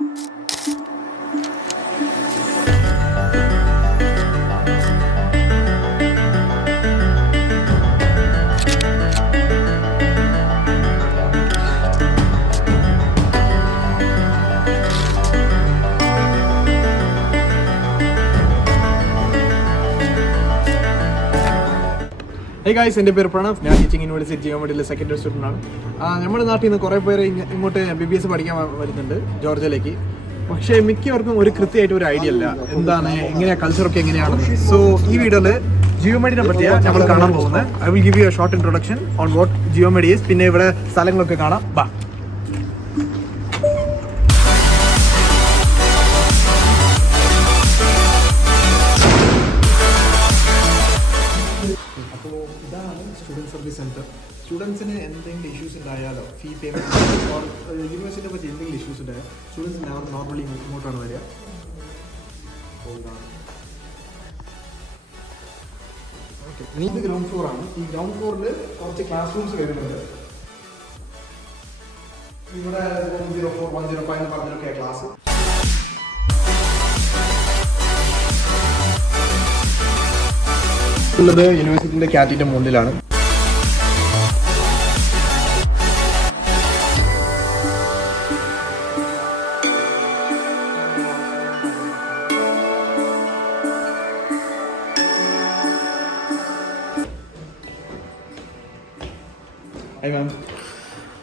Hey guys, എൻ്റെ പേര് പ്രണവ്. ഞാൻ ടീച്ചിങ് യൂണിവേഴ്സിറ്റി ജിയോമെട്രിയിലെ സെക്കൻഡ് ഇയർ സ്റ്റുഡൻ്റ് ആണ്. നമ്മുടെ നാട്ടിൽ നിന്ന് കുറേ പേര് ഇങ്ങോട്ട് MBBS പഠിക്കാൻ വരുന്നുണ്ട് ജോർജിയയിലേക്ക്. പക്ഷേ മിക്കവർക്കും ഒരു കൃത്യമായിട്ട് ഒരു ഐഡിയ ഇല്ല എന്താണ്, എങ്ങനെയാണ് കൾച്ചറൊക്കെ എങ്ങനെയാണെന്ന്. സോ ഈ വീഡിയോയിൽ ജിയോമെട്രിനെ പറ്റിയാണ് നമ്മൾ കാണാൻ പോകുന്നത്. I will give you A short introduction on what geometry is. പിന്നെ ഇവിടെ സ്ഥലങ്ങളൊക്കെ കാണാം. ബാ. അപ്പോൾ ഇതാണ് സ്റ്റുഡൻറ്റ് സർവീസ് സെൻറ്റർ. സ്റ്റുഡൻസിന് എന്തെങ്കിലും ഇഷ്യൂസ് ഉണ്ടായാലോ, ഫീ പേയ്മെൻറ്റ് യൂണിവേഴ്സിറ്റിയെ പറ്റി എന്തെങ്കിലും ഇഷ്യൂസ് ഉണ്ടായാൽ സ്റ്റുഡൻസ് നോർമലി ഇങ്ങോട്ടാണ് വരിക. ഓക്കെ, ഇത് ഗ്രൗണ്ട് ഫ്ലോർ ആണ്. ഈ ഗ്രൗണ്ട് ഫ്ലോറിൽ കുറച്ച് ക്ലാസ് റൂംസ് വരുന്നുണ്ട്. ഇവിടെ 104, 105 എന്ന് പറഞ്ഞൊക്കെ ക്ലാസ്. ഉള്ളത് യൂണിവേഴ്സിറ്റിന്റെ ക്യാൻറ്റീൻ്റെ മുന്നിലാണ്.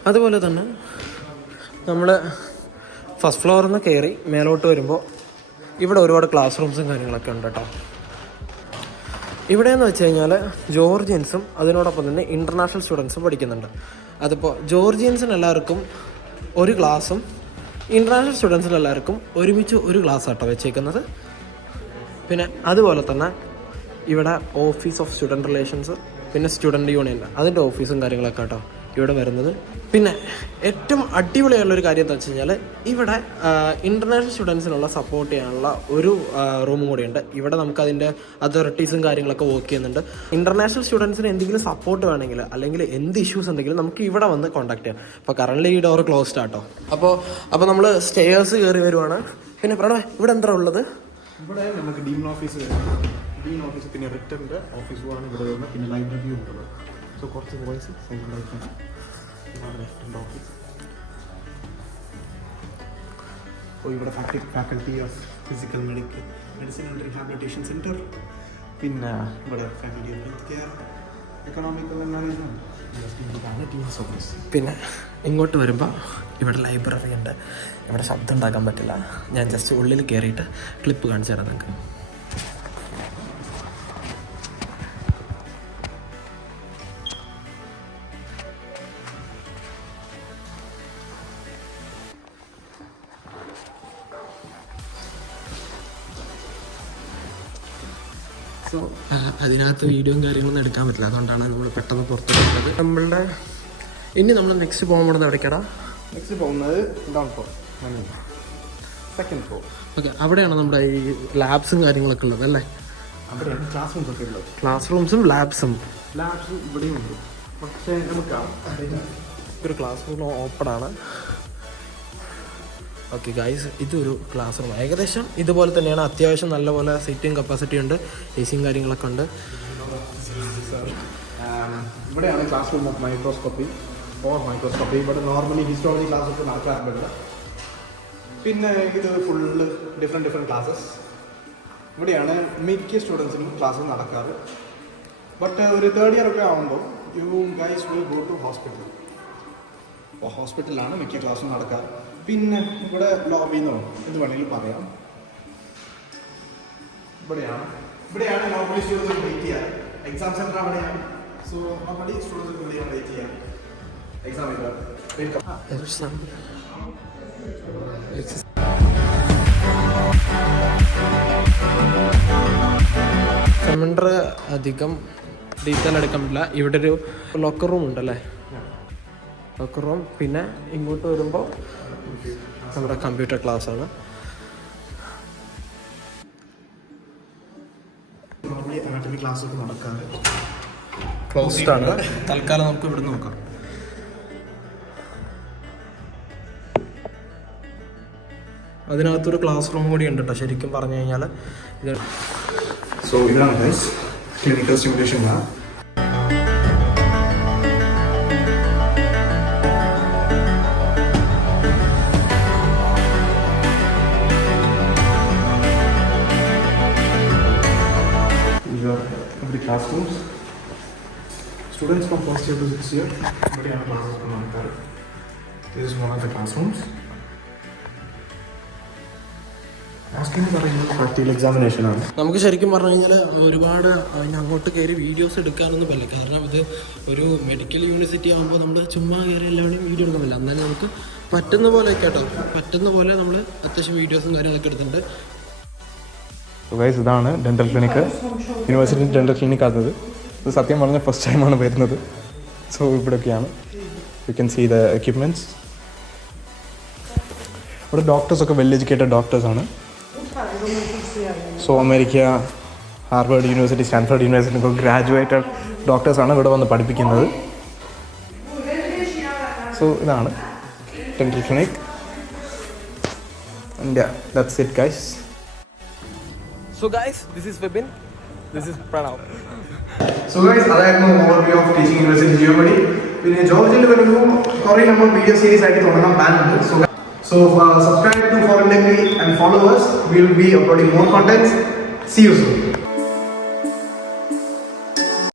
അതുപോലെ തന്നെ നമ്മൾ ഫസ്റ്റ് ഫ്ലോറിൽ നിന്ന് കയറി മേലോട്ട് വരുമ്പോൾ ഇവിടെ ഒരുപാട് ക്ലാസ് റൂംസും കാര്യങ്ങളൊക്കെ ഉണ്ട് കേട്ടോ. ഇവിടെയെന്ന് വെച്ച് കഴിഞ്ഞാൽ ജോർജിയൻസും അതിനോടൊപ്പം തന്നെ ഇൻ്റർനാഷണൽ സ്റ്റുഡൻസും പഠിക്കുന്നുണ്ട്. അതിപ്പോൾ ജോർജിയൻസിന് എല്ലാവർക്കും ഒരു ക്ലാസ്സും ഇൻ്റർനാഷണൽ സ്റ്റുഡൻസിന് എല്ലാവർക്കും ഒരുമിച്ച് ഒരു ക്ലാസ് ആട്ടോ വെച്ചേക്കുന്നത്. പിന്നെ അതുപോലെ തന്നെ ഇവിടെ ഓഫീസ് ഓഫ് സ്റ്റുഡൻറ്റ് റിലേഷൻസ്, പിന്നെ സ്റ്റുഡൻറ്റ് യൂണിയൻ, അതിൻ്റെ ഓഫീസും കാര്യങ്ങളൊക്കെ കേട്ടോ ഇവിടെ വരുന്നത്. പിന്നെ ഏറ്റവും അടിപൊളിയായുള്ളൊരു കാര്യം എന്താ വെച്ച് കഴിഞ്ഞാൽ ഇവിടെ ഇൻ്റർനാഷണൽ സ്റ്റുഡൻസിനുള്ള സപ്പോർട്ട് ചെയ്യാനുള്ള ഒരു റൂമും കൂടിയുണ്ട്. ഇവിടെ നമുക്ക് അതിൻ്റെ അതോറിറ്റീസും കാര്യങ്ങളൊക്കെ വർക്ക് ചെയ്യുന്നുണ്ട്. ഇൻ്റർനാഷണൽ സ്റ്റുഡൻസിന് എന്തെങ്കിലും സപ്പോർട്ട് വേണമെങ്കിൽ അല്ലെങ്കിൽ എന്ത് ഇഷ്യൂസ് ഉണ്ടെങ്കിലും നമുക്ക് ഇവിടെ വന്ന് കോൺടാക്ട് ചെയ്യാം. അപ്പോൾ കറൻറ്റ്ലി ഈ ഡോർ ക്ലോസ്ഡ് ആട്ടോ. അപ്പോൾ നമ്മൾ സ്റ്റെയർസ് കയറി വരുവാണ്. പിന്നെ പ്രണവേ, ഇവിടെ എന്താ ഉള്ളത്? ഇവിടെ നമുക്ക് ഡീൻ ഓഫീസ്, പിന്നെ റിട്ടറിൻ്റെ ഓഫീസുമാണ് ഇവിടെ വരുന്നത്. പിന്നെ ലൈബ്രറിയും ഉള്ളത്. സോ കുറച്ച് വോയിസ് സൈഡിലായിട്ടാണ്. ഇതാണ് ലെഫ്റ്റിൻ്റെ ഓഫീസ്. അപ്പോൾ ഇവിടെ faculty of physical medicine and rehabilitation centre. പിന്നെ ഇവിടെ faculty of health care, economical management. ഇതാണ് ടീംസ് ഓഫീസ്. പിന്നെ ഇങ്ങോട്ട് വരുമ്പോൾ ഇവിടെ ലൈബ്രറി ഉണ്ട്. ഇവിടെ ശബ്ദം ഉണ്ടാക്കാൻ പറ്റില്ല. ഞാൻ ജസ്റ്റ് ഉള്ളിൽ കയറിയിട്ട് ക്ലിപ്പ് കാണിച്ചു തരാം നിങ്ങൾക്ക്. സോ അതിനകത്ത് വീഡിയോയും കാര്യങ്ങളൊന്നും എടുക്കാൻ പറ്റില്ല. അതുകൊണ്ടാണ് നമ്മൾ പെട്ടെന്ന് പുറത്ത് പോകുന്നത്. ഇനി നമ്മൾ നെക്സ്റ്റ് പോകാൻ പോകുന്നത് എവിടേക്കാടാ? നെക്സ്റ്റ് പോകുന്നത് down floor, second floor. Okay, അവിടെയാണ് നമ്മുടെ ഈ ലാബ്സും കാര്യങ്ങളൊക്കെ ഉള്ളത് അല്ലേ? അവിടെയാണ് ക്ലാസ് റൂംസ് ഒക്കെ ഉള്ളത്. ക്ലാസ് റൂംസും ലാബ്സും ഇവിടെയും ഉണ്ട്. പക്ഷേ നമുക്ക് ഒരു ക്ലാസ് റൂം ഓപ്പൺ ആണ്. ഓക്കെ ഗൈസ്, ഇതൊരു ക്ലാസ് റൂം ഏകദേശം ഇതുപോലെ തന്നെയാണ്. അത്യാവശ്യം നല്ലപോലെ സീറ്റിംഗ് കപ്പാസിറ്റി ഉണ്ട്, എസിയും കാര്യങ്ങളൊക്കെ ഉണ്ട്. ഇവിടെയാണ് ക്ലാസ് റൂം ഓഫ് മൈക്രോസ്കോപ്പി. ഇവിടെ നോർമലി ഹിസ്റ്റോളജി ക്ലാസ്സൊക്കെ നടക്കാറുണ്ട്. പിന്നെ ഇത് ഫുള്ള് ഡിഫറെൻറ്റ് ക്ലാസ്സസ്. ഇവിടെയാണ് മിക്ക സ്റ്റുഡൻസിനും ക്ലാസ്സസ് നടക്കാറ്. ബട്ട് ഒരു തേർഡ് ഇയർ ഒക്കെ ആകുമ്പോൾ you guys will go to hospital. അപ്പോൾ ഹോസ്പിറ്റലിലാണ് മിക്ക ക്ലാസ്സും നടക്കാറ്. പിന്നെ ഇവിടെ ലോബിന്നോ എന്ത് വേണമെങ്കിലും പറയാം. ഇവിടെയാണ് നോർമലി സ്റ്റുഡൻസ് വെയിറ്റ് ചെയ്യാൻ. എക്സാം സെൻറ്റർ അവിടെയാണ്. സോ നോർമലി സ്റ്റുഡൻസ് ഇവിടെയാണ് വെയിറ്റ് ചെയ്യാൻ. എക്സാം സെമൻഡർ അധികം ഡീറ്റെയിൽ എടുക്കാൻ പറ്റില്ല. ഇവിടെ ഒരു ലോക്കർ റൂം ഉണ്ടല്ലേ, ലോക്കർ റൂം. പിന്നെ ഇങ്ങോട്ട് വരുമ്പോൾ നമ്മുടെ കമ്പ്യൂട്ടർ ക്ലാസ് ആണ്. ക്ലാസ്സൊക്കെ നടക്കാറ് ക്ലോസ്ഡ് ആണ്. തൽക്കാലം നമുക്ക് ഇവിടെ നോക്കാം. അതിനകത്തൊരു ക്ലാസ് റൂം കൂടി ഉണ്ട് കേട്ടോ ശരിക്കും പറഞ്ഞു കഴിഞ്ഞാൽ. ഇത് സോ ഇതാണ് guys clinical simulation lab. These are the classrooms. Students from first year to 6th year, ഇവിടെയാണ് ക്ലാസ്സസ് നടക്കാറ്. This is one of the classrooms. Asking പറയുന്നത് പ്രാക്ടിക്കൽ എക്സാമിനേഷൻ ആണ്. നമുക്ക് ശരിക്കും പറഞ്ഞു കഴിഞ്ഞാൽ ഒരുപാട് അങ്ങോട്ട് കയറി വീഡിയോസ് എടുക്കാനൊന്നും പറ്റില്ല. കാരണം ഇത് ഒരു മെഡിക്കൽ യൂണിവേഴ്സിറ്റി ആകുമ്പോൾ നമ്മൾ ചുമ്മാ കയറി എല്ലാവരുടെയും വീഡിയോ എടുക്കാൻ പറ്റില്ല. എന്നാലും നമുക്ക് പറ്റുന്ന പോലെ കേട്ടോ, പറ്റുന്ന പോലെ നമ്മൾ അത്യാവശ്യം വീഡിയോസും കാര്യങ്ങളൊക്കെ എടുത്തിട്ടുണ്ട്. ഗൈസ് ഇതാണ് dental clinic, university dental clinic ആകുന്നത്. ഇത് സത്യം പറഞ്ഞാൽ ഫസ്റ്റ് ടൈമാണ് വരുന്നത്. സോ ഇവിടെയൊക്കെയാണ് you can see the equipments. ഇവിടെ ഡോക്ടേഴ്സൊക്കെ വെൽ എഡ്യൂക്കേറ്റഡ് ഡോക്ടേഴ്സാണ്. So America, Harvard University, Stanford University graduated ഡോക്ടേഴ്സാണ് ഇവിടെ വന്ന് പഠിപ്പിക്കുന്നത്. സോ ഇതാണ് dental clinic. And that's it guys. So guys, this is Vipin, this is Pranav. So guys അതായിരുന്നു overview of teaching university Geomedi. പിന്നെ ജോർജിൽ വരുമ്പോൾ കുറേ നമ്മൾ വീഡിയോ സീരീസ് ആയിട്ട് തുടങ്ങാൻ പ്ലാൻ ഉണ്ട്. So subscribe to Foreign Degree and follow us. We will be uploading more contents. See you soon.